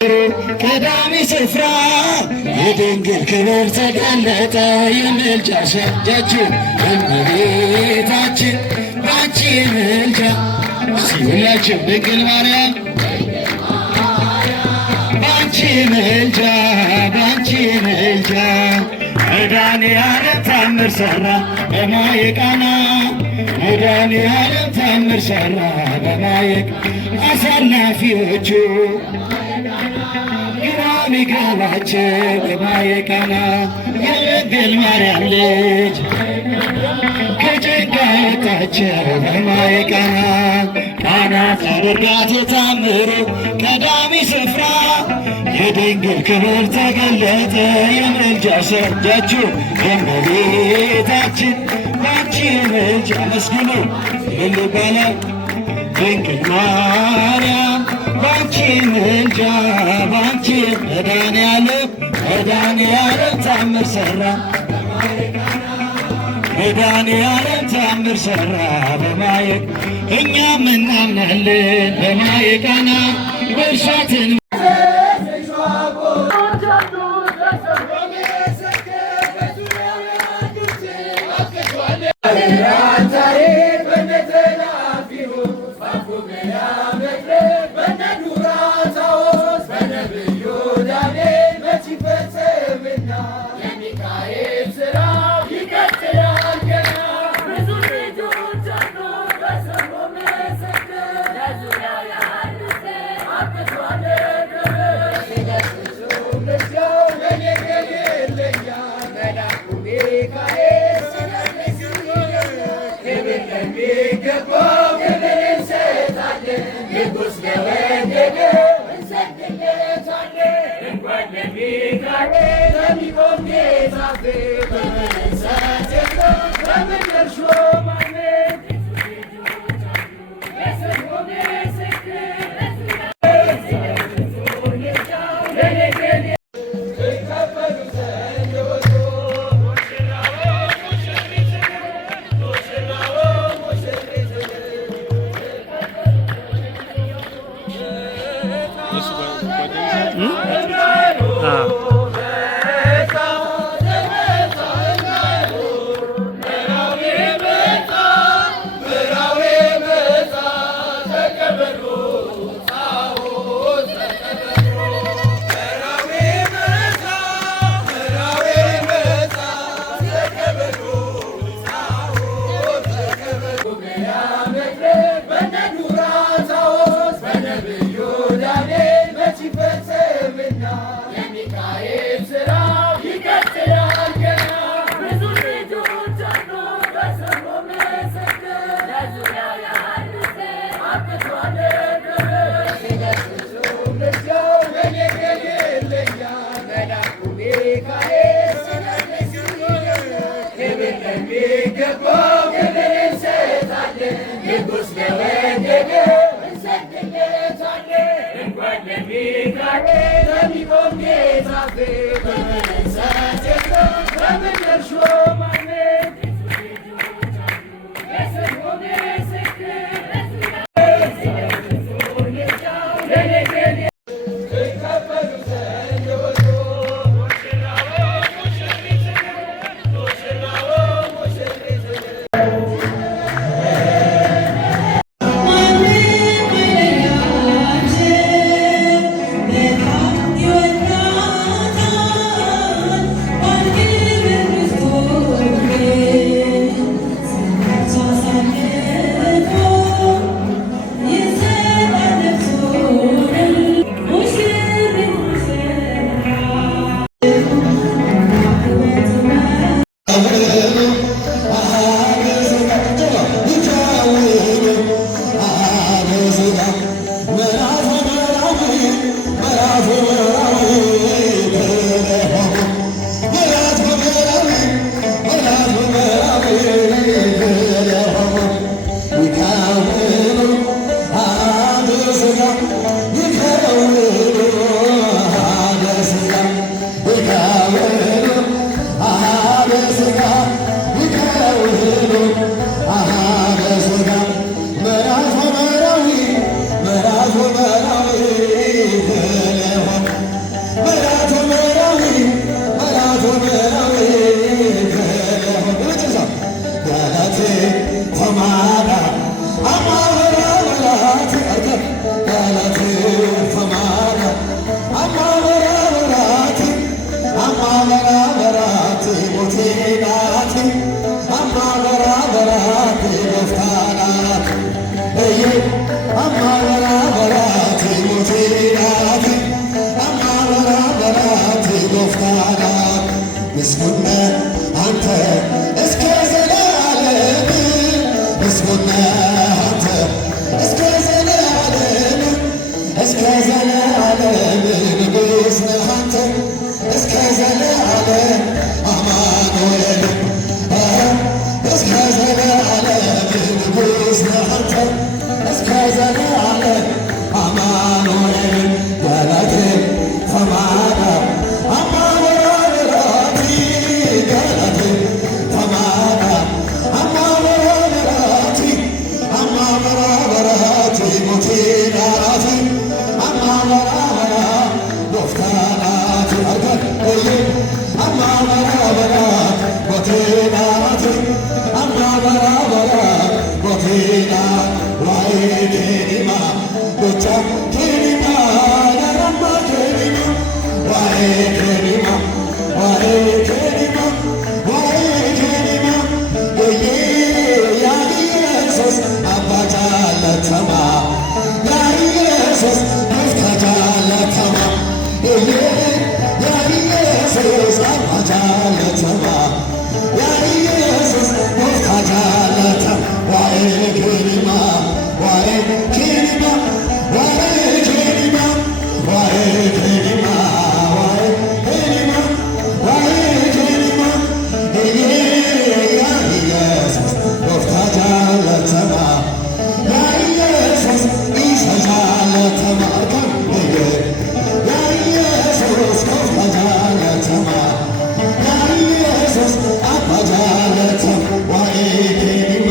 ቀዳሚ ስፍራ የድንግል ክብር ተገለጠ። የምልጃሽ እጃችሁ እመቤታችን ባንቺ ምልጃ ሁላችሁ ድንግል ማርያም ባንቺ ምልጃ ባንቺ ምልጃ መድኃኔዓለም ታምር ሠራ በማየ ቃና መድኃኔዓለም ታምር ሠራ በማየ አሳላፊዎቹ ግራ ሚገባቸው በማየ ቃና የድንግል ማርያም ልጅ ከጭንቅ አወጣቸው በማየ ቃና ቃና አድርጋት የታምሩ ቀዳሚ ስፍራ የድንግል ክብር ተገለጠ። የምልጃሽ እጃችሁ እመቤታችን ባንቺ ምልጃ መስግኑ እልል ይባላል። ድንግል ማርያም ባንቺ ምልጃ ባንቺ መድኃኔዓለም ታምር ሠራ መድኃኔዓለም ታምር ሠራ በማየ እኛም እናምናለን በማየ ቃና በእርሻትን ምስጉን ነህ አንተ እስከ ዘላለም ምስጉን ነህ አንተ እስከ ዘላለም እስከ ዘላለም ንጉሥ ነህ አንተ እስከ ዘላለም አማኑኤል እስከ ዘላለም ንጉሥ ነህ አንተ እስከ ዘላለም አማኑኤል ገለቴ ተማራ አማኑኤልቲ ገለቴ ተማራ አማኑኤልቲ አማኑኤልቲ ሞቴን አራፊ አማኑኤል ጎፍታናቲ አገር አማኑኤል ሞቴን አራፊ አማኑኤል ሞቴና ዋይ ኬኒማ ብቻ ኬኒማ ያረማ ኬኒማ ዋይ ኬኒማ ዋይ ኬኒማ ዋይ ኬኒማ ያ ኢየሱስ አባ ጃለተማ ያ ኢየሱስ ጎፍታ ጃለተማ ያ ኢየሱስ አባ ጃለተማ ያ ኢየሱስ ጎፍታ ጃለተማ ዋይ ኬኒማ ዋይ ኬኒማ ዋይ ኬኒማ ዋይ ኬኒማ ዋይ ኬኒማ ዋይ ኬኒማ ያ ኢየሱስ ጎፍታ ጃለተማ ያ ኢየሱስ ኢሳ ጃለተማ ያ ኢየሱስ ጎፍታ ጃለተማ ያ ኢየሱስ አባ ጃለተማ ዋይ ኬኒማ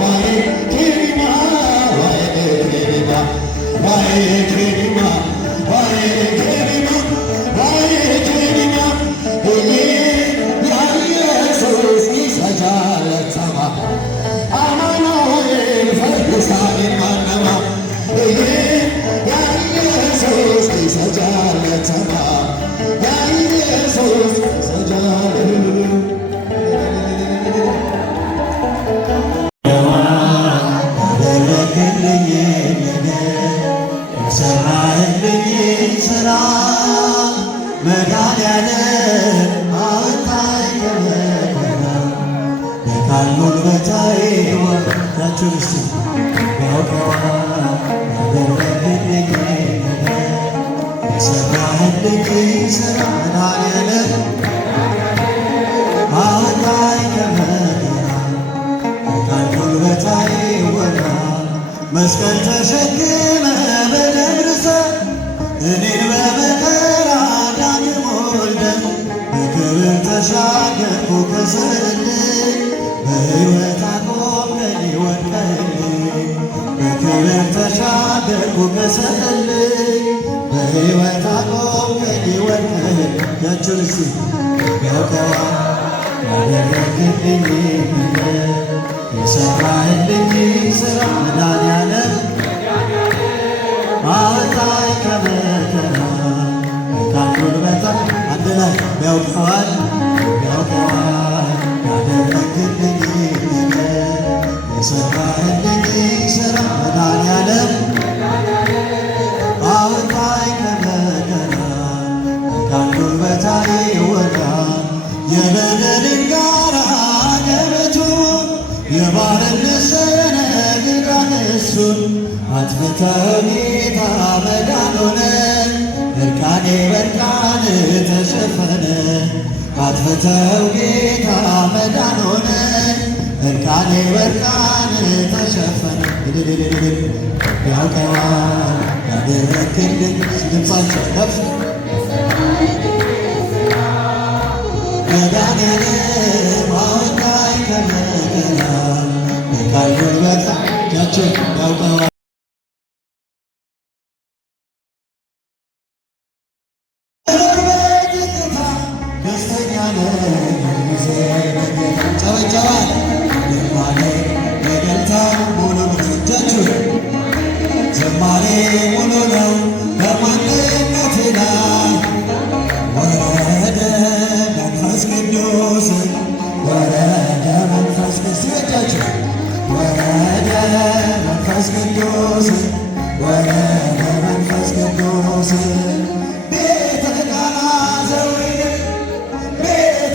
ዋይ ኬኒማ ዋይ ኬኒማ ዋይ ኬኒማ ዋይ ኬኒማ ዋይ ኬኒማ ያ ኢየሱስ ኢሳ ጃለተማ አማኑኤል ፈሪሳይን ማነማ ያ ኢየሱስ ኢሳ ጃለተማ ያ ኢየሱስ ኢሳ ጃለተማ ያደረግልኝ ነገር የሰራህልኝ ስራ መድኃኒዓለም አወጣኝ ከመከራ በቃል ጉልበታዬ ወጣችሁ እስቲ ያውቀዋል ያደረግልኝ ነገር የሰራህልኝ ስራ መድኃኒዓለም አወጣኝ ከመከራ በቃል ጉልበታዬ ወጣ መስቀል ተሸክመ በደርሰ እኔን በመከራ ዳግም ወልደ በክብር ተሻገርኩ ከስርልኝ በሕይወት አቆምከኝ ወድቀህልኝ በክብር ተሻገርኩ ከስርልኝ በሕይወት አቆምከኝ ወድቀህልኝ ያችርሲ ያውቀዋል ያደረግልኝ ነገር የሰራህልኝ ስራ መድኃኒዓለም አወጣኝ ከመከራ በቃል ጉልበታዬ አንድ ላይ ያውቀዋል ያውቀዋል ያደረግልኝ ነገር የሰራህልኝ ስራ መድኃኒዓለም አወጣኝ ከመከራ በቃል ጉልበታዬ ወጣ የበደልን ጋራ ገበቱ የባርነት ሰነግ እሱን አጥፍተህ ጌታ መዳን ሆነ እርቃኔ በርቃን ተሸፈነ አጥፍተህ ጌታ መዳን ሆነ እርቃኔ በርቃን ተሸፈነ ያውቀዋል ያደረግልኝ ድምፃቸው ከፍ መድኃኒዓለም አወጣኝ ከመከራ በቃል ጉልበታዬ ያውቀዋል ደስተኛ ነኝ ጊዜ ጨበጨባል ዝማሬ በደልታ ሙሉ እጃችሁ ዝማሬ ሙሉ ነው በማንነቴ ላይ ወረደ መንፈስ ቅዱስ ወረደ መንፈስ ቅዱስ ወረደ መንፈስ ቅዱስ ወረደ መንፈስ ቅዱስ ቤተ ቃና ዘወይን ቤተ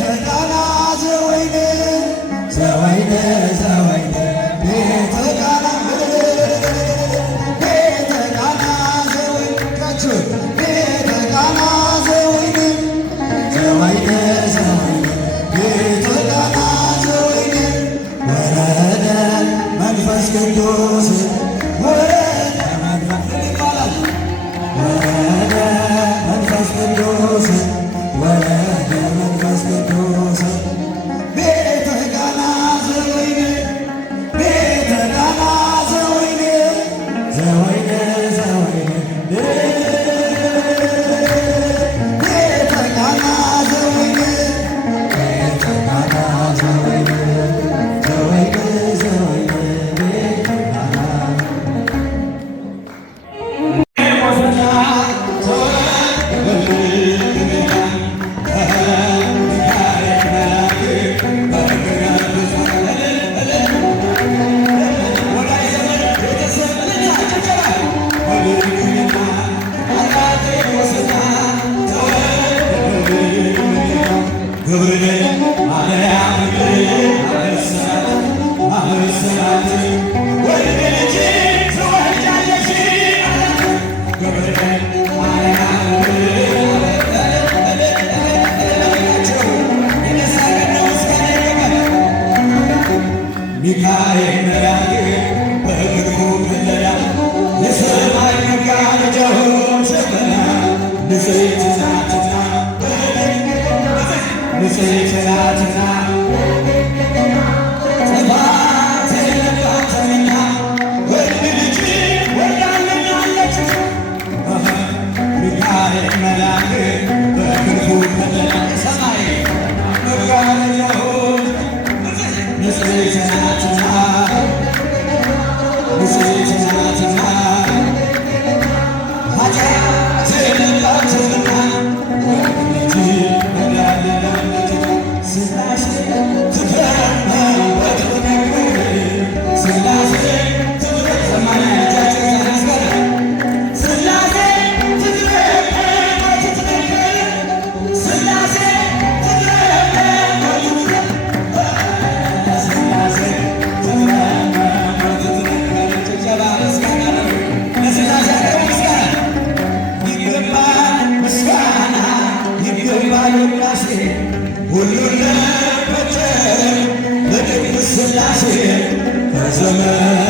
ሚካኤል መልአክ በክንፉ ከለላ የሰማይ መጋረጃው ሸፈና ንጽሕት ናትና ንጽሕት ናትና ጥፋት የለባትምና ወንድ ልጅ ወልዳለች። ሚካኤል መልአክ በክንፉ ከለላ የሰማይ መጋረጃው ንጽሕት ናትና ንጽሕት ናትና ኃጢአት የለባትምና ልጅ ወልዳለች። ሥላሴ ትፈርበት በነገር ሥላሴ ትፍረድ ዘማናቻቸው ተናገረ ሥላሴ ትፍረድ ሥላሴ ሁሉን ለፈጠረ ለቅድስት ሥላሴ ከዘመን